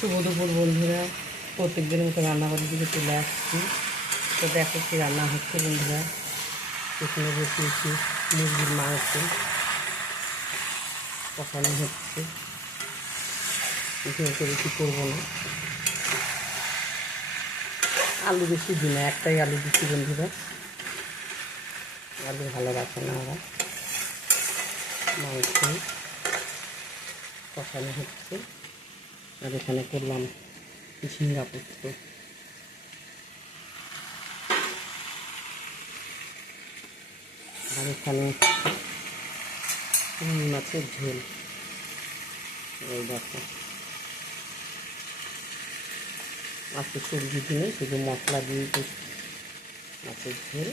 শুভ দুপুর বন্ধুরা, প্রত্যেক দিনের মতো রান্নাবাড়ির দিকে চলে আসছি। তো দেখো কি রান্না হচ্ছে বন্ধুরা। এখানে বসিয়েছি মুরগির মাংস, কষানো হচ্ছে। এখানে বেশি করবো না, আলু বেশি দিই না, একটাই আলু দিচ্ছি বন্ধুরা। আলু ভালো রাখে না ওরা। মাংস কষানো হচ্ছে, আর এখানে করলাম ঝিঙ্গা পোস্ত। আর এখানে মাছের ঝোল। এই দেখো, আজকে সবজি দিনে শুধু মশলা দিয়ে মাছের ঝোল।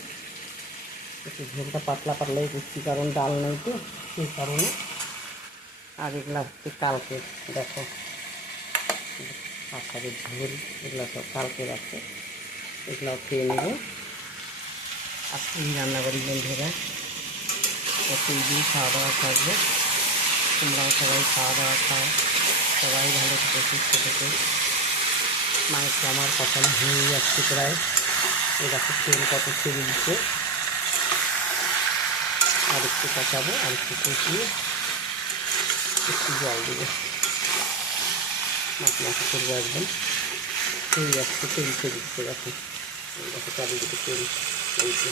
একটু ঝোলটা পাতলা পাতলাই করছি, কারণ ডাল নেই তো সেই কারণে। আর এগুলা হচ্ছে কালকে, দেখো আষাঢ়ের ঝোল, এগুলো সব কালকে আছে, এগুলাও খেয়ে নেব। আজকেই রান্না করি বন্ধুরা, প্রত্যেক দিন খাওয়া দাওয়া থাকবে। তোমরাও সবাই খাওয়া দাওয়া খাও, সবাই ভালো থেকে সুস্থ থেকে। মাংস আমার কষানো হয়ে যাচ্ছে প্রায়। এরকম তেল কত ছেড়ে দিচ্ছে, আর একটু কষাবো, আর একটু কষিয়ে একটু জল দেবো। মাছ করবো একদম। হয়ে যাচ্ছে, তেল ছেড়ে দিচ্ছে। দেখো চারিদিকে তেল হয়েছে।